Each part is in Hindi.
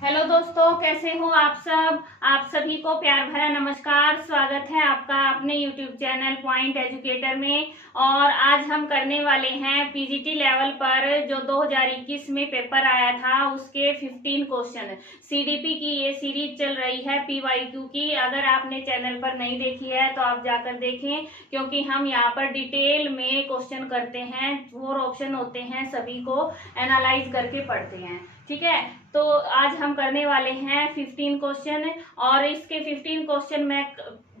हेलो दोस्तों, कैसे हो आप सब। आप सभी को प्यार भरा नमस्कार। स्वागत है आपका अपने यूट्यूब चैनल पॉइंट एजुकेटर में। और आज हम करने वाले हैं पीजीटी लेवल पर जो 2021 में पेपर आया था उसके 15 क्वेश्चन। सीडीपी की ये सीरीज चल रही है पीवाईक्यू की। अगर आपने चैनल पर नहीं देखी है तो आप जाकर देखें, क्योंकि हम यहाँ पर डिटेल में क्वेश्चन करते हैं। 4 ऑप्शन होते हैं, सभी को एनालाइज करके पढ़ते हैं। ठीक है, तो आज हम करने वाले हैं 15 क्वेश्चन। और इसके 15 क्वेश्चन मैं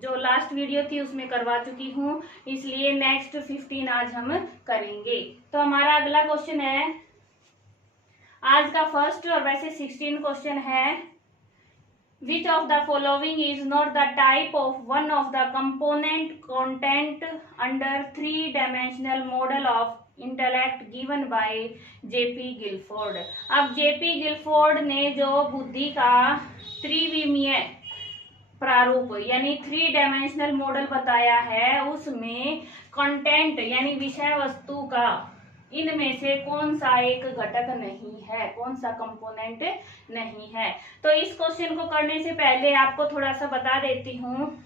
जो लास्ट वीडियो थी उसमें करवा चुकी हूँ, इसलिए नेक्स्ट 15 आज हम करेंगे। तो हमारा अगला क्वेश्चन है आज का फर्स्ट, और वैसे 16 क्वेश्चन है। Which of the following is not the type of one of the component content under three-dimensional model of intellect given by JP Guilford. अब जेपी गिलफोर्ड ने जो बुद्धि का त्रिविमीय प्रारूप यानी 3 डायमेंशनल मॉडल बताया है, उसमें कंटेंट यानी विषय वस्तु का इनमें से कौन सा एक घटक नहीं है, कौन सा कंपोनेंट नहीं है। तो इस क्वेश्चन को करने से पहले आपको थोड़ा सा बता देती हूँ।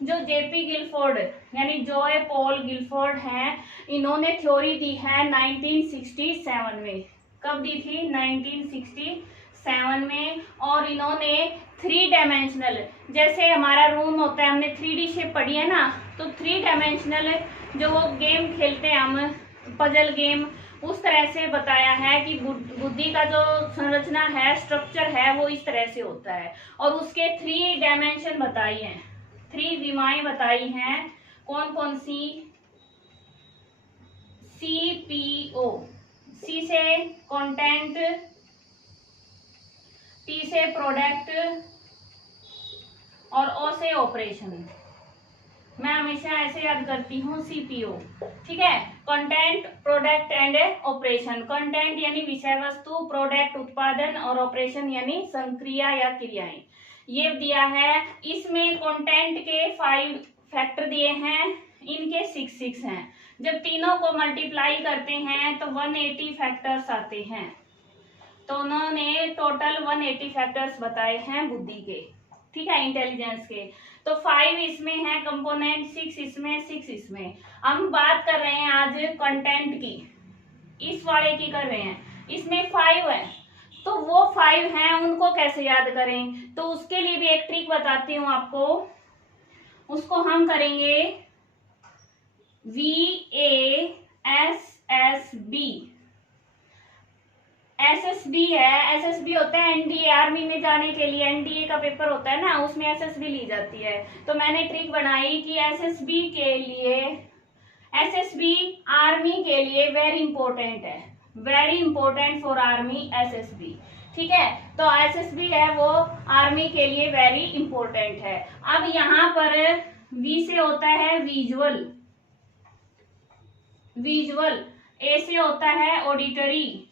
जो जेपी गिलफोर्ड यानी जॉय पॉल गिलफोर्ड हैं, इन्होंने थ्योरी दी है 1967 में। कब दी थी? 1967 में। और इन्होंने 3 डायमेंशनल, जैसे हमारा रूम होता है, हमने 3D शेप पढ़ी है ना, तो 3 डायमेंशनल जो वो गेम खेलते हैं हम, पजल गेम, उस तरह से बताया है कि बुद्धि का जो संरचना है, स्ट्रक्चर है, वो इस तरह से होता है। और उसके 3 डायमेंशन बताई हैं, 3 विमाएं बताई हैं। कौन कौन सी? CPO, C से कंटेंट, P से प्रोडक्ट और O से ऑपरेशन। मैं हमेशा ऐसे याद करती हूँ CPO। ठीक है, content, product and operation. Content यानी विषय वस्तु, प्रोडक्ट उत्पादन, और ऑपरेशन यानी संक्रिया या क्रियाएं। ये दिया है। इसमें कंटेंट के 5 फैक्टर दिए हैं, इनके 6 हैं। जब तीनों को मल्टीप्लाई करते हैं तो 180 फैक्टर्स आते हैं। तो उन्होंने टोटल 180 फैक्टर्स बताए हैं बुद्धि के। ठीक है, इंटेलिजेंस के। तो 5 इसमें है कंपोनेंट, 6 इसमें, 6 इसमें। हम बात कर रहे हैं आज कंटेंट की, इस वाले की कर रहे हैं। इसमें 5 है, तो वो 5 हैं, उनको कैसे याद करें? तो उसके लिए भी एक ट्रिक बताती हूँ आपको। उसको हम करेंगे VASSB। SSB है, SSB होता है एनडीए, आर्मी में जाने के लिए एनडीए का पेपर होता है ना, उसमें SSB ली जाती है। तो मैंने ट्रिक बनाई कि SSB के लिए, SSB आर्मी के लिए वेरी इंपॉर्टेंट है, very important for army SSB। ठीक है, तो SSB है वो आर्मी के लिए वेरी इंपॉर्टेंट है। अब यहाँ पर V से होता है विजुअल, विजुअल। A से होता है ऑडिटरी,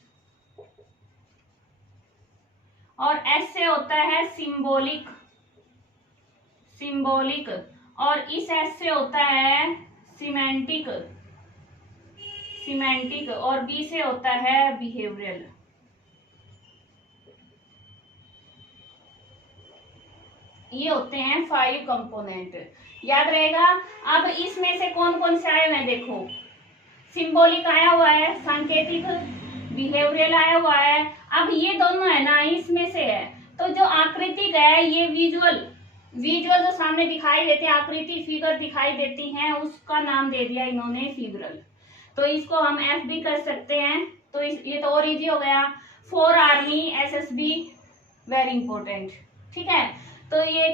और S से होता है सिंबॉलिक, सिंबॉलिक। और इस S से होता है सिमेंटिक, सिमेंटिक। और B से होता है बिहेवियरल। ये होते हैं 5 कंपोनेंट, याद रहेगा। अब इसमें से कौन कौन से आए हुए हैं देखो। सिंबॉलिक आया हुआ है, सांकेतिक, बिहेवियरल आया हुआ है। अब ये दोनों है ना, इसमें से है। तो जो आकृतिक है ये विजुअल, विजुअल जो सामने दिखाई देते हैं, आकृति, फिगर दिखाई देती हैं, उसका नाम दे दिया इन्होंने फिगरल। तो इसको हम F भी कर सकते हैं। तो ये तो और इजी हो गया। For army SSB very important. ठीक है, तो ये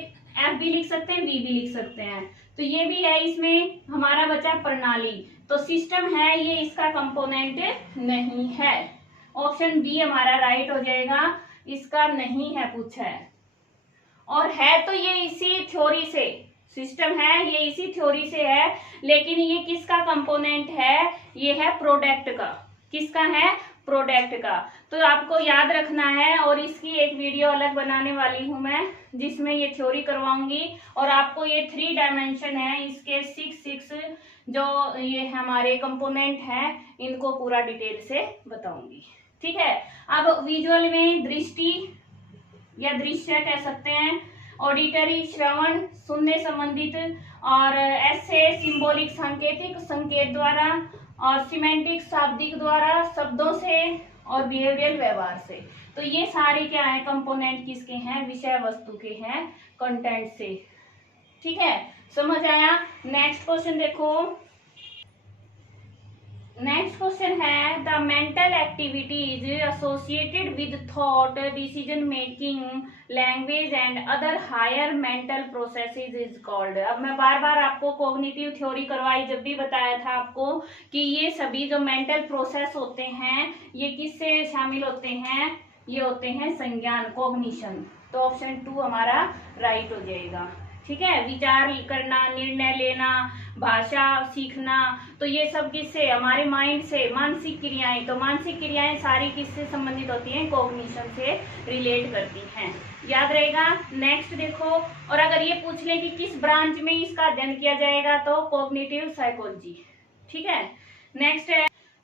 F भी लिख सकते हैं, V भी लिख सकते हैं। तो ये भी है। इसमें हमारा बचा प्रणाली, तो सिस्टम है, ये इसका कंपोनेंट नहीं है। ऑप्शन बी हमारा राइट हो जाएगा, इसका नहीं है पूछा है। और है तो ये इसी थ्योरी से, सिस्टम है ये इसी थ्योरी से है, लेकिन ये किसका कंपोनेंट है? ये है प्रोडक्ट का। किसका है? प्रोडक्ट का। तो आपको याद रखना है, और इसकी एक वीडियो अलग बनाने वाली हूं मैं, जिसमें ये थ्योरी करवाऊंगी। और आपको ये 3 डायमेंशन है, इसके 6 जो ये हमारे कंपोनेंट हैं, इनको पूरा डिटेल से बताऊंगी। ठीक है, अब विजुअल में दृष्टि, या दृश्य कह सकते हैं। ऑडिटरी श्रवण सुनने संबंधित, और ऐसे सिंबॉलिक सांकेतिक संकेत द्वारा, और सिमेंटिक शाब्दिक द्वारा शब्दों से, और बिहेवियरल व्यवहार से। तो ये सारे क्या है कंपोनेंट किसके हैं, विषय वस्तु के हैं, कंटेंट से। ठीक है, समझ आया। नेक्स्ट क्वेश्चन देखो। नेक्स्ट क्वेश्चन है the mental activities associated with thought, decision making, language and other higher mental processes is called. अब मैं बार बार आपको कॉग्निटिव थ्योरी करवाई जब भी बताया था आपको कि ये सभी जो मेंटल प्रोसेस होते हैं ये किससे शामिल होते हैं, ये होते हैं संज्ञान, कॉग्निशन। तो ऑप्शन 2 हमारा राइट हो जाएगा। ठीक है, विचार करना, निर्णय लेना, भाषा सीखना, तो ये सब किससे, हमारे माइंड से। मानसिक क्रियाएं, तो मानसिक क्रियाएं सारी किससे संबंधित होती हैं, कॉग्निशन से रिलेट करती हैं, याद रहेगा। नेक्स्ट देखो, और अगर ये पूछ ले कि किस ब्रांच में इसका अध्ययन किया जाएगा तो कॉग्निटिव साइकोलॉजी। ठीक है,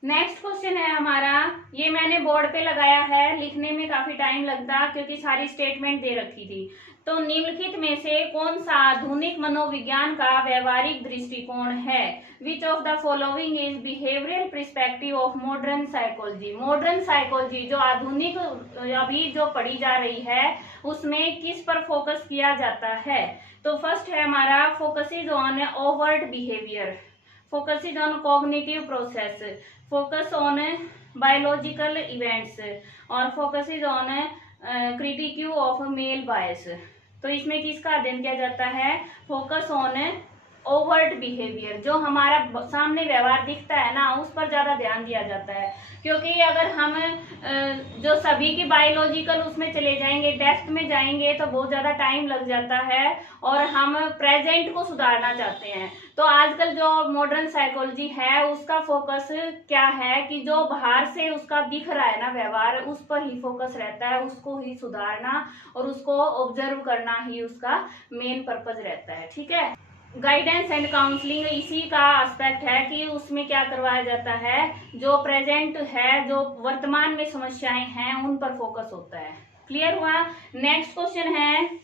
नेक्स्ट क्वेश्चन है हमारा, ये मैंने बोर्ड पे लगाया है, लिखने में काफी टाइम लगता क्योंकि सारी स्टेटमेंट दे रखी थी। तो निम्नलिखित में से कौन सा आधुनिक मनोविज्ञान का व्यवहारिक दृष्टिकोण है। Which of the following is behavioural perspective of modern psychology. Modern psychology जो आधुनिक अभी जो पढ़ी जा रही है उसमें किस पर फोकस किया जाता है। तो फर्स्ट है हमारा focuses on overt behaviour, focuses on cognitive process, focus on biological events, और फोकसेज ऑन क्रिटिक्यू ऑफ मेल बायस। तो इसमें किसका अध्ययन किया जाता है, फोकस ऑन ओवर्ट बिहेवियर, जो हमारा सामने व्यवहार दिखता है ना उस पर ज्यादा ध्यान दिया जाता है। क्योंकि अगर हम जो सभी की बायोलॉजिकल उसमें चले जाएंगे, डेप्थ में जाएंगे तो बहुत ज्यादा टाइम लग जाता है, और हम प्रेजेंट को सुधारना चाहते हैं। तो आजकल जो मॉडर्न साइकोलॉजी है उसका फोकस क्या है कि जो बाहर से उसका दिख रहा है ना व्यवहार, उस पर ही फोकस रहता है, उसको ही सुधारना और उसको ऑब्जर्व करना ही उसका मेन पर्पज रहता है। ठीक है, गाइडेंस एंड काउंसलिंग इसी का एस्पेक्ट है कि उसमें क्या करवाया जाता है, जो प्रेजेंट है, जो वर्तमान में समस्याएं हैं उन पर फोकस होता है। क्लियर हुआ। नेक्स्ट क्वेश्चन है,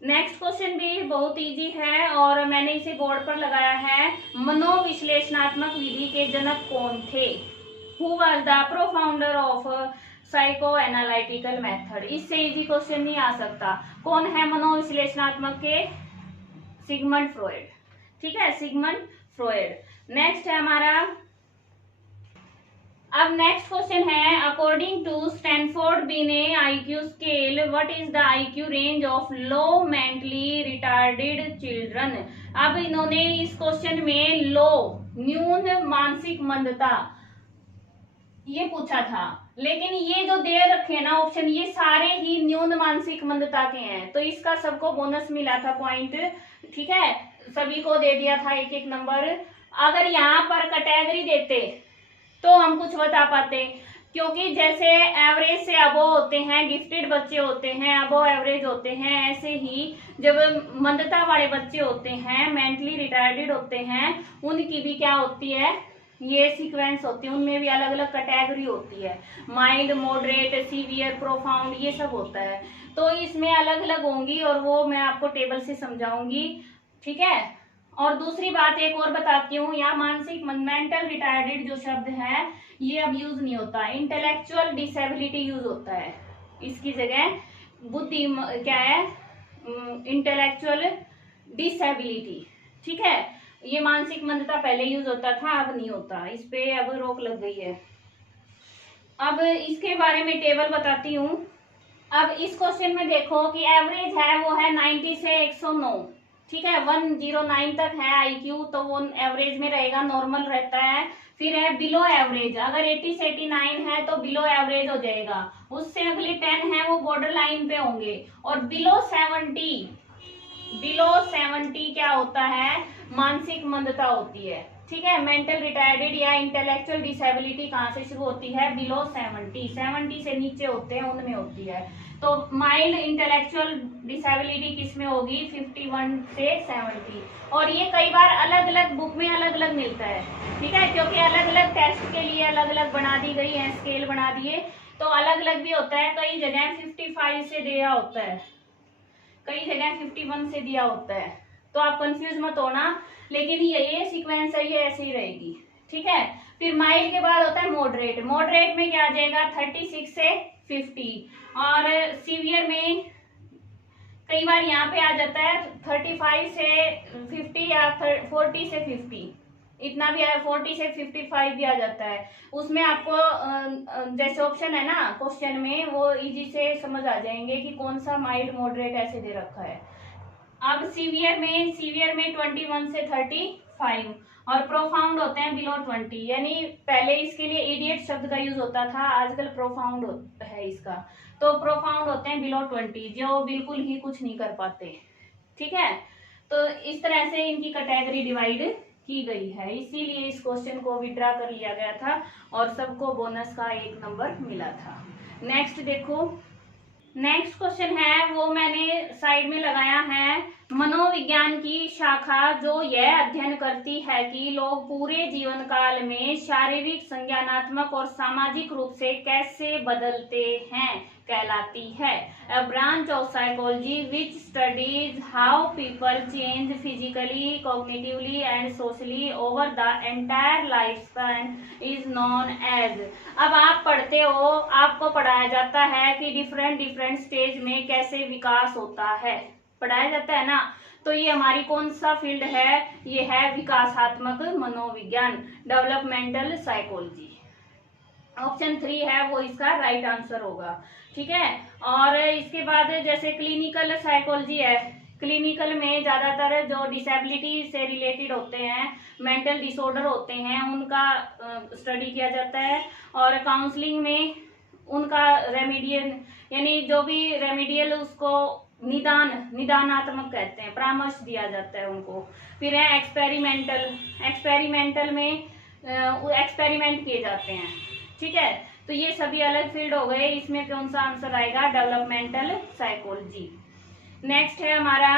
नेक्स्ट क्वेश्चन भी बहुत इजी है और मैंने इसे बोर्ड पर लगाया है। मनोविश्लेषणात्मक विधि के जनक कौन थे। Who was the profounder of psycho analytical method. इससे इजी क्वेश्चन नहीं आ सकता। कौन है मनोविश्लेषणात्मक के, सिगमंड फ्रॉइड। ठीक है, सिगमंड फ्रॉइड। नेक्स्ट है हमारा, अब नेक्स्ट क्वेश्चन है अकॉर्डिंग टू स्टैनफोर्ड बिने IQ scale what is the IQ range of low mentally retarded children. अब इन्होंने इस क्वेश्चन में लो, न्यून मानसिक मंदता ये पूछा था, लेकिन ये जो दे रखे ना ऑप्शन ये सारे ही न्यून मानसिक मंदता के हैं। तो इसका सबको बोनस मिला था पॉइंट। ठीक है, सभी को दे दिया था एक एक नंबर। अगर यहाँ पर कैटेगरी देते तो हम कुछ बता पाते, क्योंकि जैसे एवरेज से अबोव होते हैं, गिफ्टेड बच्चे होते हैं, अबोव एवरेज होते हैं, ऐसे ही जब मंदता वाले बच्चे होते हैं, मेंटली रिटार्डेड होते हैं, उनकी भी क्या होती है, ये सीक्वेंस होती है, उनमें भी अलग अलग कैटेगरी होती है। माइल्ड, मॉडरेट, सीवियर, प्रोफाउंड, ये सब होता है। तो इसमें अलग अलग होंगी और वो मैं आपको टेबल से समझाऊंगी। ठीक है, और दूसरी बात एक और बताती हूँ, यहाँ मानसिक मेंटल रिटार्डेड जो शब्द है ये अब यूज नहीं होता, इंटेलेक्चुअल डिसेबिलिटी यूज होता है। इसकी जगह बुद्धि क्या है, इंटेलेक्चुअल डिसेबिलिटी। ठीक है, ये मानसिक मंदता पहले यूज होता था, अब नहीं होता, इस पे अब रोक लग गई है। अब इसके बारे में टेबल बताती हूँ। अब इस क्वेश्चन में देखो कि एवरेज है वो है 90 से 109। ठीक है, 109 तक है आईक्यू, तो वो एवरेज में रहेगा, नॉर्मल रहता है। फिर है बिलो एवरेज, अगर 80 से 89 है तो बिलो एवरेज हो जाएगा। उससे अगले 10 है वो बॉर्डर लाइन पे होंगे। और बिलो 70 क्या होता है, मानसिक मंदता होती है। ठीक है। मेंटल रिटार्डेड या इंटेलेक्चुअल डिसेबिलिटी कहाँ से शुरू होती है? बिलो 70 से नीचे होते हैं उनमें होती है। तो माइल्ड इंटेलेक्चुअल डिसेबिलिटी किस में होगी? 51 से 70। और ये कई बार अलग अलग बुक में अलग अलग मिलता है, ठीक है, क्योंकि अलग अलग टेस्ट के लिए अलग अलग बना दी गई है, स्केल बना दिए, तो अलग अलग भी होता है। कई जगह 55 से दिया होता है, कई जगह 51 से दिया होता है, तो आप कंफ्यूज मत होना, लेकिन ये सीक्वेंस है, ये ऐसे ही रहेगी, ठीक है। फिर माइल्ड के बाद होता है मॉडरेट। मॉडरेट में क्या आ जाएगा? 36 से 50। और सीवियर में कई बार यहाँ पे आ जाता है 35 से 50 या 40 से 50, इतना भी 40 से 55 भी आ जाता है। उसमें आपको जैसे ऑप्शन है ना क्वेश्चन में, वो इजी से समझ आ जाएंगे कि कौन सा माइल्ड मॉडरेट ऐसे दे रखा है। अब सीवियर में 21 से 35 और प्रोफाउंड होते हैं बिलो 20, यानी पहले इसके लिए इडियट शब्द का यूज होता था, आजकल प्रोफाउंड है इसका। तो प्रोफाउंड होते हैं बिलो 20, जो बिल्कुल ही कुछ नहीं कर पाते, ठीक है। तो इस तरह से इनकी कैटेगरी डिवाइड की गई है, इसीलिए इस क्वेश्चन को विड्रा कर लिया गया था और सबको बोनस का 1 नंबर मिला था। नेक्स्ट देखो, नेक्स्ट क्वेश्चन है वो मैंने साइड में लगाया है, मनोविज्ञान की शाखा जो यह अध्ययन करती है कि लोग पूरे जीवन काल में शारीरिक, संज्ञानात्मक और सामाजिक रूप से कैसे बदलते हैं कहलाती है। A branch of psychology which studies how people change physically, cognitively and socially over the entire life span is known as. अब आप पढ़ते हो, आपको पढ़ाया जाता है कि डिफरेंट स्टेज में कैसे विकास होता है, पढ़ाया जाता है ना। तो ये हमारी कौन सा फील्ड है? ये है विकासात्मक मनोविज्ञान, डेवलपमेंटल साइकोलॉजी। ऑप्शन 3 है वो इसका राइट आंसर होगा, ठीक है। और इसके बाद जैसे क्लिनिकल साइकोलॉजी है, क्लिनिकल में ज्यादातर जो डिसेबिलिटी से रिलेटेड होते हैं, मेंटल डिसऑर्डर होते हैं, उनका स्टडी किया जाता है। और काउंसलिंग में उनका रेमेडियल, यानी जो भी रेमेडियल उसको निदानात्मक कहते हैं, परामर्श दिया जाता है उनको। फिर है एक्सपेरिमेंटल, एक्सपेरिमेंटल में एक्सपेरिमेंट किए जाते हैं, ठीक है। तो ये सभी अलग फील्ड हो गए, इसमें कौन सा आंसर आएगा? Developmental psychology. नेक्स्ट है हमारा,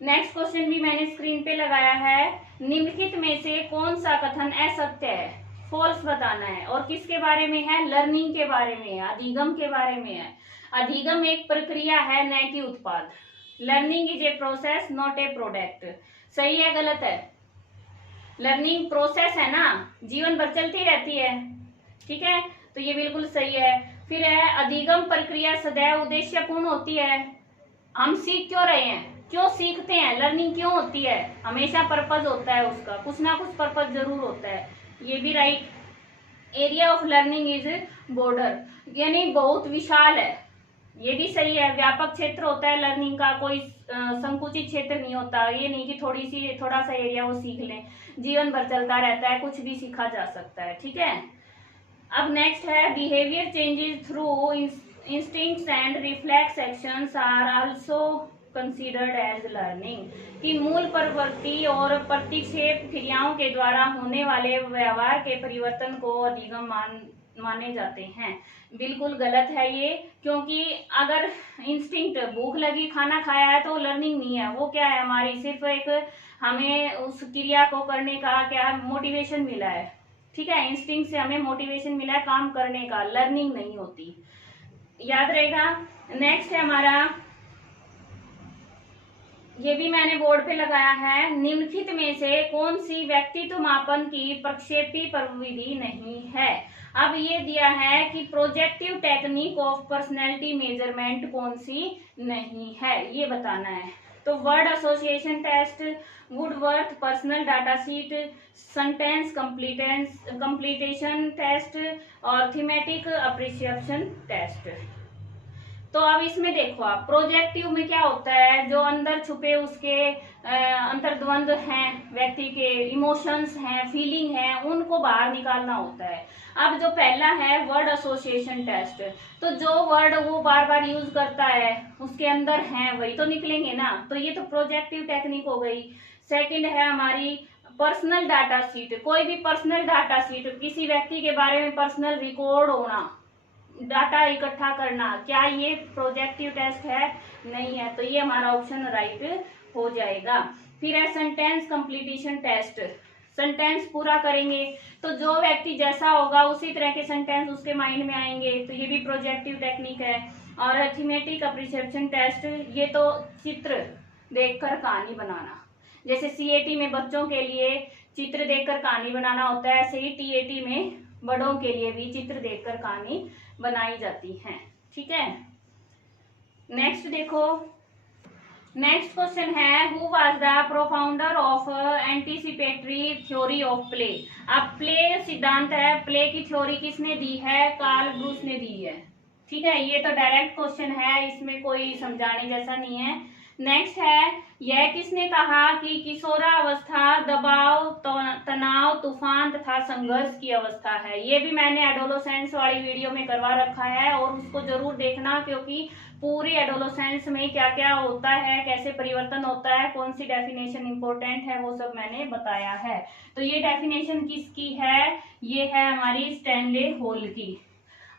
नेक्स्ट क्वेश्चन भी मैंने स्क्रीन पे लगाया है, निम्नलिखित में से कौन सा कथन असत्य है? फॉल्स बताना है। और किसके बारे में है? लर्निंग के बारे में है, अधिगम के बारे में है। अधिगम एक प्रक्रिया है, न कि उत्पाद। Learning is a process not a product. सही है गलत है? लर्निंग प्रोसेस है ना, जीवन भर चलती रहती है, ठीक है, तो ये बिल्कुल सही है। फिर है अधिगम प्रक्रिया सदैव उद्देश्यपूर्ण होती है। हम सीख क्यों रहे हैं? क्यों सीखते हैं? लर्निंग क्यों होती है? हमेशा पर्पज होता है उसका, कुछ ना कुछ पर्पज जरूर होता है, ये भी right. Area of learning is border, यानी बहुत विशाल है, ये भी सही है। व्यापक क्षेत्र होता है लर्निंग का, कोई संकुचित क्षेत्र नहीं होता। ये नहीं कि थोड़ा सा एरिया वो सीख लें, जीवन भर चलता रहता है, कुछ भी सीखा जा सकता है, ठीक है। अब नेक्स्ट है behaviour changes through instincts and reflex actions are also considered as learning, कि मूल प्रवृत्ति और प्रतिक्षेप क्रियाओं के द्वारा होने वाले व्यवहार के परिवर्तन को अधिगम माने जाते हैं। बिल्कुल गलत है ये, क्योंकि अगर इंस्टिंक्ट, भूख लगी खाना खाया है, तो लर्निंग नहीं है, वो क्या है? हमारी सिर्फ एक, हमें उस क्रिया को करने का क्या मोटिवेशन मिला है, ठीक है, इंस्टिंक्ट से हमें मोटिवेशन मिला है काम करने का, लर्निंग नहीं होती, याद रहेगा। नेक्स्ट है हमारा, ये भी मैंने बोर्ड पे लगाया है, निम्नलिखित में से कौन सी व्यक्तित्व मापन की प्रक्षेपी प्रविधि नहीं है? अब ये दिया है कि projective technique of personality measurement कौन सी नहीं है, ये बताना है। तो word association test, Woodworth personal data sheet, sentence completion test और थीमेटिक अप्रिसिएशन टेस्ट। तो अब इसमें देखो आप, प्रोजेक्टिव में क्या होता है? जो अंदर छुपे उसके अंतर्द्वंद हैं, व्यक्ति के इमोशंस हैं, फीलिंग हैं, उनको बाहर निकालना होता है। अब जो पहला है वर्ड एसोसिएशन टेस्ट, तो जो वर्ड वो बार बार यूज करता है उसके अंदर हैं वही तो निकलेंगे ना, तो ये तो प्रोजेक्टिव टेक्निक हो गई। सेकंड है हमारी पर्सनल डाटा शीट, कोई भी पर्सनल डाटा शीट, किसी व्यक्ति के बारे में पर्सनल रिकॉर्ड होना, डाटा इकट्ठा करना, क्या ये प्रोजेक्टिव टेस्ट है? नहीं है, तो ये हमारा ऑप्शन राइट हो जाएगा। फिर है सेंटेंस कंप्लीटेशन टेस्ट, सेंटेंस पूरा करेंगे तो जो व्यक्ति जैसा होगा उसी तरह के सेंटेंस उसके माइंड में आएंगे, तो ये भी प्रोजेक्टिव टेक्निक है। और थीमेटिक अप्रिसिएशन टेस्ट, ये तो चित्र देखकर कहानी बनाना, जैसे सीएटी में बच्चों के लिए चित्र देखकर कहानी बनाना होता है, ऐसे ही टीएटी में बड़ों के लिए भी चित्र देखकर कहानी बनाई जाती है। ठीक है, नेक्स्ट देखो, नेक्स्ट क्वेश्चन है who was the profounder of anticipatory theory of play. अब प्ले सिद्धांत है, प्ले की थ्योरी किसने दी है? कार्ल ब्रूस ने दी है। ठीक है, ये तो डायरेक्ट क्वेश्चन है, इसमें कोई समझाने जैसा नहीं है। नेक्स्ट है, यह किसने कहा कि किशोरावस्था दबाव, तनाव, तूफान तथा संघर्ष की अवस्था है? ये भी मैंने एडोलोसेंस वाली वीडियो में करवा रखा है और उसको जरूर देखना, क्योंकि पूरी एडोलोसेंस में क्या क्या होता है, कैसे परिवर्तन होता है, कौन सी डेफिनेशन इंपॉर्टेंट है, वो सब मैंने बताया है। तो ये डेफिनेशन किसकी है? ये है हमारी स्टैनले हॉल की।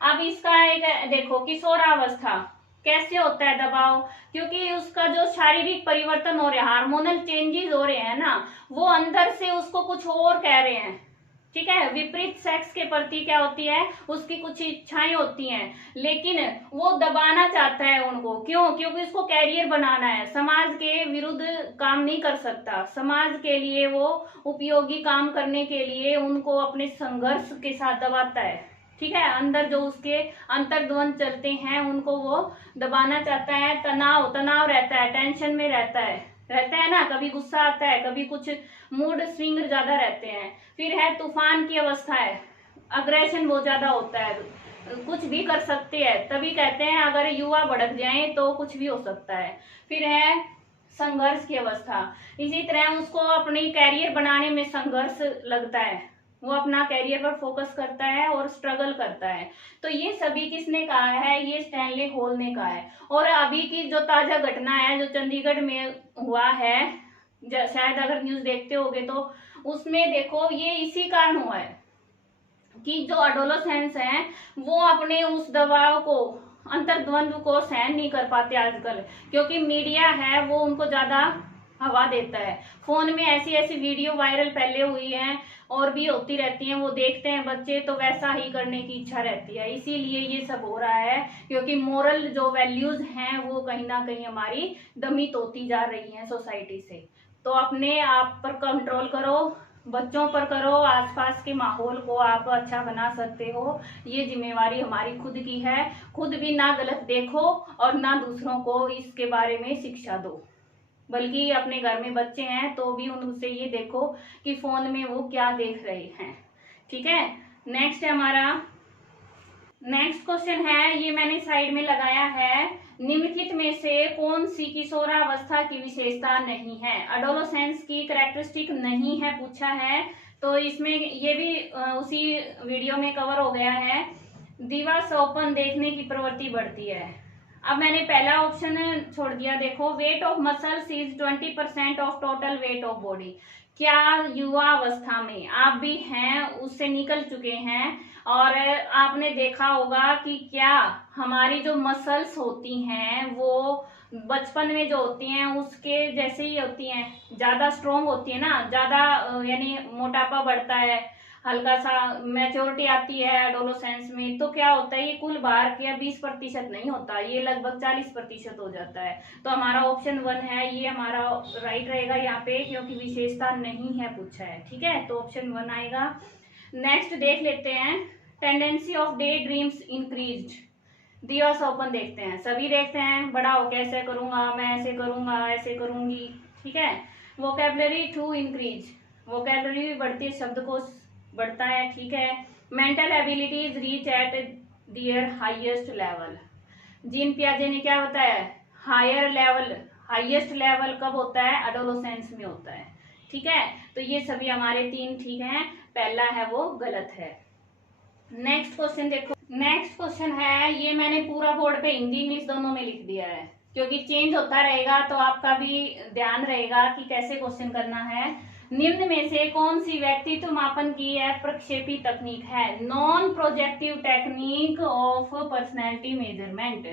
अब इसका एक देखो, किशोरावस्था कैसे होता है दबाव? क्योंकि उसका जो शारीरिक परिवर्तन हो रहे हैं, हार्मोनल चेंजेस हो रहे हैं ना, वो अंदर से उसको कुछ और कह रहे हैं। ठीक है, विपरीत सेक्स के प्रति क्या होती है, उसकी कुछ इच्छाएं होती हैं, लेकिन वो दबाना चाहता है उनको। क्यों? क्योंकि उसको कैरियर बनाना है, समाज के विरुद्ध काम नहीं कर सकता, समाज के लिए वो उपयोगी काम करने के लिए उनको अपने संघर्ष के साथ दबाता है। ठीक है, अंदर जो उसके अंतर्द्वंद चलते हैं उनको वो दबाना चाहता है। तनाव, तनाव रहता है, टेंशन में रहता है ना, कभी गुस्सा आता है, कभी कुछ मूड स्विंग ज्यादा रहते हैं। फिर है तूफान की अवस्था है, अग्रेशन बहुत ज्यादा होता है, कुछ भी कर सकते हैं, तभी कहते हैं अगर युवा भड़क जाएं तो कुछ भी हो सकता है। फिर है संघर्ष की अवस्था, इसी तरह उसको अपनी कैरियर बनाने में संघर्ष लगता है, वो अपना कैरियर पर फोकस करता है और स्ट्रगल करता है। तो ये सभी किसने कहा है? ये स्टैनले हॉल ने कहा है। और अभी की जो ताजा घटना है जो चंडीगढ़ में हुआ है, शायद अगर न्यूज देखते होगे तो उसमें देखो ये इसी कारण हुआ है कि जो एडोलेसेंस हैं वो अपने उस दबाव को, अंतर्द्वंद को सहन नहीं कर पाते आजकल, क्योंकि मीडिया है वो उनको ज्यादा हवा देता है। फोन में ऐसी ऐसी वीडियो वायरल पहले हुई हैं और भी होती रहती हैं, वो देखते हैं बच्चे तो वैसा ही करने की इच्छा रहती है। इसीलिए ये सब हो रहा है, क्योंकि मोरल जो वैल्यूज हैं वो कहीं ना कहीं हमारी दमित होती जा रही हैं सोसाइटी से। तो अपने आप पर कंट्रोल करो, बच्चों पर करो, आसपास के माहौल को आप अच्छा बना सकते हो। ये जिम्मेवारी हमारी खुद की है। खुद भी ना गलत देखो और ना दूसरों को इसके बारे में शिक्षा दो, बल्कि अपने घर में बच्चे हैं तो भी उनसे ये देखो कि फोन में वो क्या देख रहे हैं। ठीक है, नेक्स्ट है हमारा, नेक्स्ट क्वेश्चन है, ये मैंने साइड में लगाया है, निम्नलिखित में से कौन सी किशोरावस्था की विशेषता नहीं है? एडोलेसेंस की कैरेक्टरिस्टिक नहीं है पूछा है, तो इसमें ये भी उसी वीडियो में कवर हो गया है। दीवा सौपन देखने की प्रवृत्ति बढ़ती है। अब मैंने पहला ऑप्शन छोड़ दिया, देखो, weight of muscles is 20% of total weight of body. क्या युवा अवस्था में आप भी हैं, उससे निकल चुके हैं और आपने देखा होगा कि क्या हमारी जो मसल्स होती हैं वो बचपन में जो होती हैं उसके जैसे ही होती हैं, ज्यादा स्ट्रोंग होती है ना, ज्यादा यानी मोटापा बढ़ता है, हल्का सा मैच्योरिटी आती है एडोलेसेंस में, तो क्या होता है, ये कुल भार के 20% नहीं होता, ये लगभग 40% हो जाता है। तो हमारा ऑप्शन 1 है, ये हमारा राइट रहेगा यहाँ पे, क्योंकि विशेषता नहीं है पूछा है। ठीक है, तो ऑप्शन 1 आएगा। नेक्स्ट देख लेते हैं, tendency of day dreams increased. दिवा सौपन देखते हैं, सभी देखते हैं, बड़ा हो कैसे करूंगा, मैं ऐसे करूंगा, ऐसे करूंगी। ठीक है, वोकेबलरी टू इंक्रीज, वोकेबलरी भी बढ़ती है, शब्दकोश बढ़ता है। ठीक है, mental abilities reach at their highest level. Jean पियाजे ने क्या बताया? हायर लेवल, हाईएस्ट लेवल कब होता है? एडोलेसेंस में होता है। ठीक है, तो ये सभी हमारे 3 ठीक हैं, पहला है वो गलत है। नेक्स्ट क्वेश्चन देखो, नेक्स्ट क्वेश्चन है, ये मैंने पूरा बोर्ड पे हिंदी इंग्लिश दोनों में लिख दिया है, क्योंकि चेंज होता रहेगा तो आपका भी ध्यान रहेगा कि कैसे क्वेश्चन करना है। निम्न में से कौन सी व्यक्तित्व मापन की प्रक्षेपी तकनीक है? Non projective technique of personality measurement.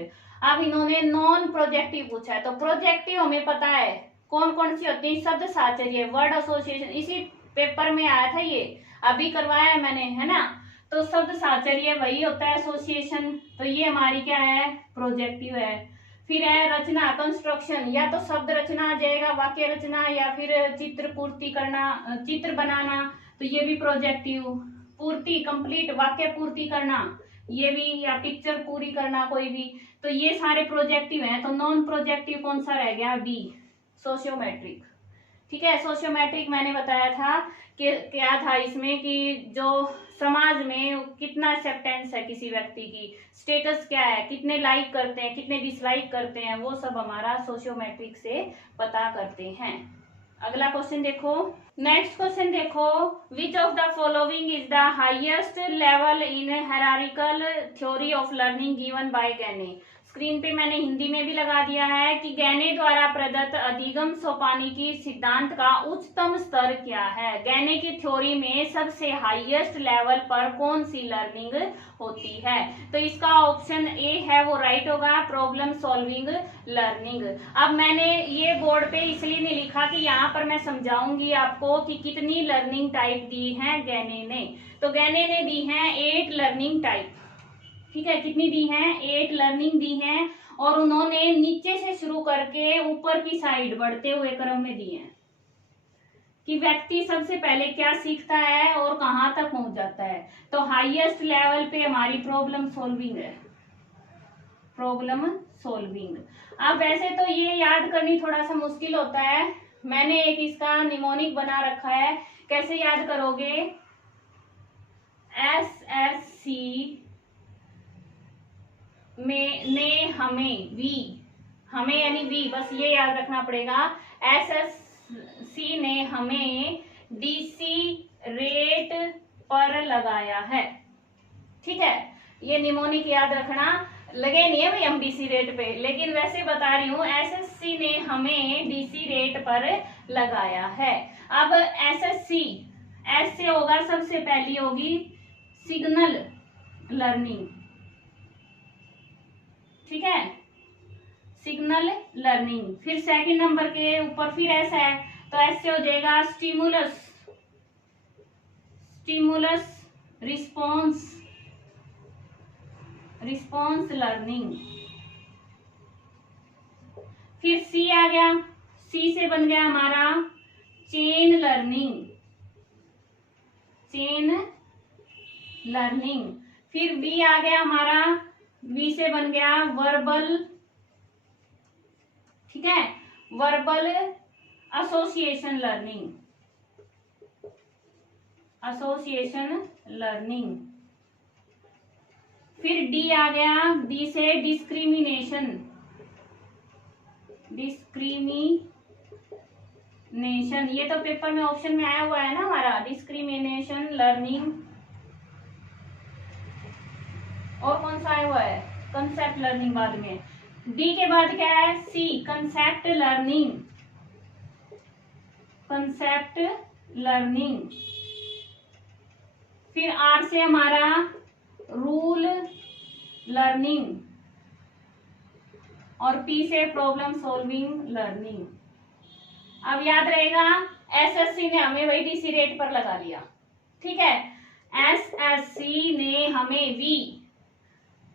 अब इन्होंने नॉन प्रोजेक्टिव पूछा है, तो प्रोजेक्टिव हमें पता है कौन कौन सी होती है, शब्द साहचर्य, वर्ड एसोसिएशन, इसी पेपर में आया था, ये अभी करवाया है मैंने, है ना। तो शब्द साहचर्य वही होता है एसोसिएशन, तो ये हमारी क्या है, प्रोजेक्टिव है। फिर है रचना, कंस्ट्रक्शन, या तो शब्द रचना आ जाएगा, वाक्य रचना, या फिर चित्र पूर्ति करना, चित्र बनाना, तो ये भी प्रोजेक्टिव। पूर्ति, कंप्लीट, वाक्य पूर्ति करना, ये भी, या पिक्चर पूरी करना कोई भी, तो ये सारे प्रोजेक्टिव हैं। तो नॉन प्रोजेक्टिव कौन सा रह गया, बी, सोशियोमेट्रिक। ठीक है, सोशियोमेट्रिक मैंने बताया था कि क्या था इसमें, कि जो समाज में कितना एक्सेप्टेंस है किसी व्यक्ति की, स्टेटस क्या है, कितने लाइक करते हैं, कितने डिसलाइक करते हैं, वो सब हमारा सोशियोमेट्रिक से पता करते हैं। अगला क्वेश्चन देखो, नेक्स्ट क्वेश्चन देखो, which of the following is the highest level in hierarchical theory of learning given by गैने। Screen पे मैंने हिंदी में भी लगा दिया है कि गैने द्वारा प्रदत्त अधिगम सोपानिकी सिद्धांत का उच्चतम स्तर क्या है। गैने की थ्योरी में सबसे हाईएस्ट लेवल पर कौन सी लर्निंग होती है? तो इसका ऑप्शन ए है वो राइट होगा, प्रॉब्लम सॉल्विंग लर्निंग। अब मैंने ये बोर्ड पे इसलिए नहीं लिखा कि यहाँ पर मैं समझाऊंगी आपको कि कितनी लर्निंग टाइप दी है गैने ने। तो गैने ने दी है 8 लर्निंग टाइप। ठीक है, कितनी दी हैं, 8 लर्निंग दी हैं, और उन्होंने नीचे से शुरू करके ऊपर की साइड बढ़ते हुए क्रम में दी हैं कि व्यक्ति सबसे पहले क्या सीखता है और कहां तक पहुंच जाता है। तो हाईएस्ट लेवल पे हमारी प्रॉब्लम सॉल्विंग है, प्रॉब्लम सॉल्विंग। अब वैसे तो ये याद करनी थोड़ा सा मुश्किल होता है, मैंने एक इसका निमोनिक बना रखा है, कैसे याद करोगे, SSC में ने हमें वी, हमें यानी वी, बस ये याद रखना पड़ेगा। SSC ने हमें DC रेट पर लगाया है। ठीक है, ये निमोनिक याद रखना, लगे नहीं है भाई हम DC रेट पे, लेकिन वैसे बता रही हूँ SSC ने हमें DC रेट पर लगाया है। अब SSC, S से होगा, सबसे पहली होगी सिग्नल लर्निंग। ठीक है, सिग्नल लर्निंग। फिर सेकंड नंबर के ऊपर फिर एस है, तो एस से हो जाएगा stimulus, stimulus response, response learning. फिर सी आ गया, सी से बन गया हमारा चेन लर्निंग, चेन लर्निंग। फिर बी आ गया हमारा, वी से बन गया वर्बल, ठीक है, verbal association learning, association learning. फिर डी आ गया, डी से डिस्क्रिमिनेशन, डिस्क्रिमिनेशन, ये तो पेपर में ऑप्शन में आया हुआ है ना हमारा, डिस्क्रिमिनेशन लर्निंग। और कौन सा आया हुआ है, कंसेप्ट लर्निंग बाद में। डी के बाद क्या है, सी, कंसेप्ट लर्निंग, कंसेप्ट लर्निंग। फिर आर से हमारा रूल लर्निंग, और पी से प्रॉब्लम सॉल्विंग लर्निंग। अब याद रहेगा, एसएससी ने हमें वही डीसी रेट पर लगा लिया। ठीक है, एसएससी ने हमें वी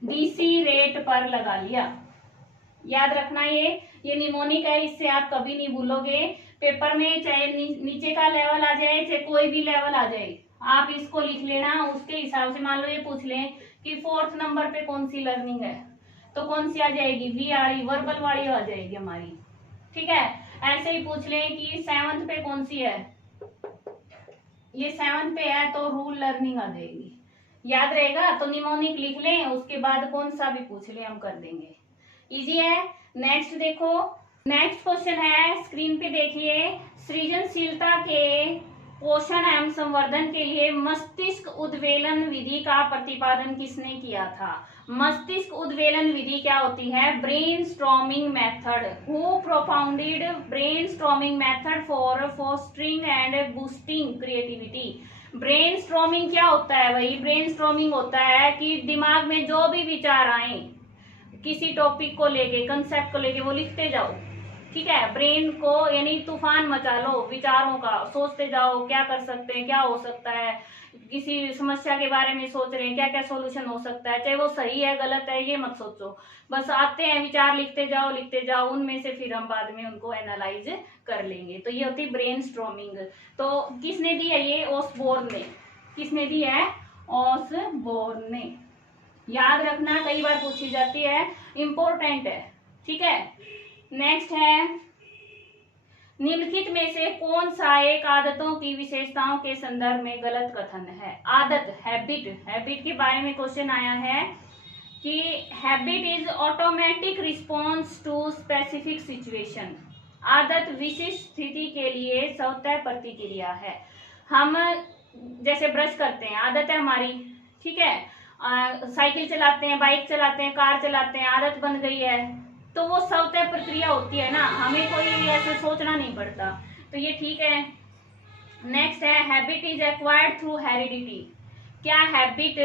डीसी रेट पर लगा लिया। याद रखना, ये निमोनिक है, इससे आप कभी नहीं भूलोगे। पेपर में चाहे नीचे का लेवल आ जाए, चाहे कोई भी लेवल आ जाए, आप इसको लिख लेना, उसके हिसाब से। मान लो ये पूछ लें कि 4th नंबर पे कौन सी लर्निंग है, तो कौन सी आ जाएगी, वी वाली, वर्बल वाली आ जाएगी हमारी। ठीक है, ऐसे ही पूछ लें कि 7th पे कौन सी है, ये 7th पे है, तो रूल लर्निंग आ जाएगी। याद रहेगा, तो निमोनिक लिख लें, उसके बाद कौन सा भी पूछ ले हम कर देंगे, इजी है। नेक्स्ट देखो, नेक्स्ट क्वेश्चन है, स्क्रीन पे देखिए, सृजनशीलता के पोषण एवं संवर्धन के लिए मस्तिष्क उद्वेलन विधि का प्रतिपादन किसने किया था? मस्तिष्क उद्वेलन विधि क्या होती है? Brain storming method. Who propounded brain storming method for fostering and boosting creativity? Brain storming क्या होता है भाई? ब्रेन स्टॉर्मिंग होता है कि दिमाग में जो भी विचार आए किसी टॉपिक को लेके, कंसेप्ट को लेके, वो लिखते जाओ, ठीक है। ब्रेन को यानी तूफान मचा लो विचारों का, सोचते जाओ क्या कर सकते हैं, क्या हो सकता है, किसी समस्या के बारे में सोच रहे हैं क्या क्या सॉल्यूशन हो सकता है, चाहे वो सही है गलत है ये मत सोचो, बस आते हैं विचार लिखते जाओ, उनमें से फिर हम बाद में उनको एनालाइज कर लेंगे। तो ये होती है ब्रेन स्टॉर्मिंग। तो किसने दी है ये? ओसबोर्न ने। किसने दी है? ओसबोर्न ने। याद रखना, कई बार पूछी जाती है, इंपॉर्टेंट है, ठीक है। नेक्स्ट है, निम्नलिखित में से कौन सा एक आदतों की विशेषताओं के संदर्भ में गलत कथन है? आदत, हैबिट के बारे में क्वेश्चन आया है कि habit is automatic response to specific situation. आदत विशिष्ट स्थिति के लिए स्वतः प्रतिक्रिया है। हम जैसे ब्रश करते हैं, आदत है हमारी, ठीक है। साइकिल चलाते हैं, बाइक चलाते हैं, कार चलाते हैं, आदत बन गई है, तो वो स्वतः प्रक्रिया होती है ना, हमें कोई ऐसे सोचना नहीं पड़ता, तो ये ठीक है। नेक्स्ट है, habit is acquired through heredity. क्या हैबिट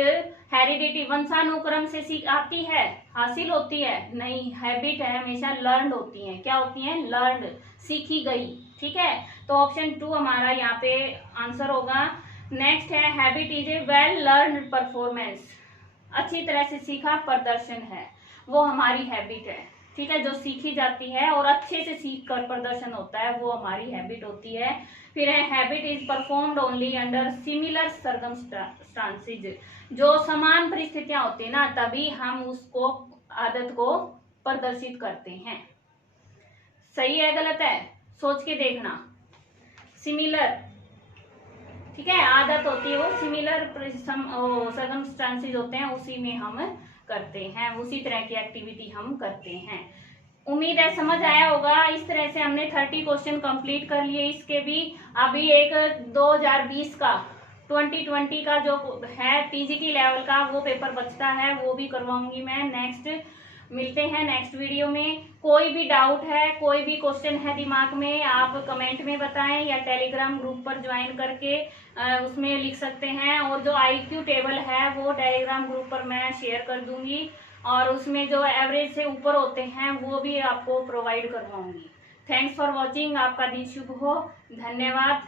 हेरिडिटी वंशानुक्रम से सीख आती है, हासिल होती है? नहीं, हैबिट है हमेशा लर्नड होती है। क्या होती है? लर्नड, सीखी गई, ठीक है। तो ऑप्शन 2 हमारा यहाँ पे आंसर होगा। नेक्स्ट है, habit is a well learned performance. अच्छी तरह से सीखा प्रदर्शन है, वो हमारी हैबिट है, ठीक है, जो सीखी जाती है और अच्छे से सीख कर प्रदर्शन होता है, वो हमारी हैबिट होती है। फिर है, habit is performed only under similar circumstances. जो समान परिस्थितियां होती है ना, तभी हम उसको, आदत को प्रदर्शित करते हैं। सही है गलत है? सोच के देखना। सिमिलर, ठीक है, आदत होती है वो सिमिलर सर्कमस्टांसेज होते हैं, उसी में हम करते हैं, उसी तरह की एक्टिविटी हम करते हैं। उम्मीद है समझ आया होगा। इस तरह से हमने 30 क्वेश्चन कंप्लीट कर लिए। इसके भी अभी एक 2020 का 2020 का जो है पीजीटी लेवल का वो पेपर बचता है, वो भी करवाऊंगी मैं। नेक्स्ट मिलते हैं नेक्स्ट वीडियो में। कोई भी डाउट है, कोई भी क्वेश्चन है दिमाग में, आप कमेंट में बताएं या टेलीग्राम ग्रुप पर ज्वाइन करके उसमें लिख सकते हैं। और जो आईक्यू टेबल है वो टेलीग्राम ग्रुप पर मैं शेयर कर दूंगी, और उसमें जो एवरेज से ऊपर होते हैं वो भी आपको प्रोवाइड करवाऊंगी। Thanks for watching. आपका दिन शुभ हो। धन्यवाद।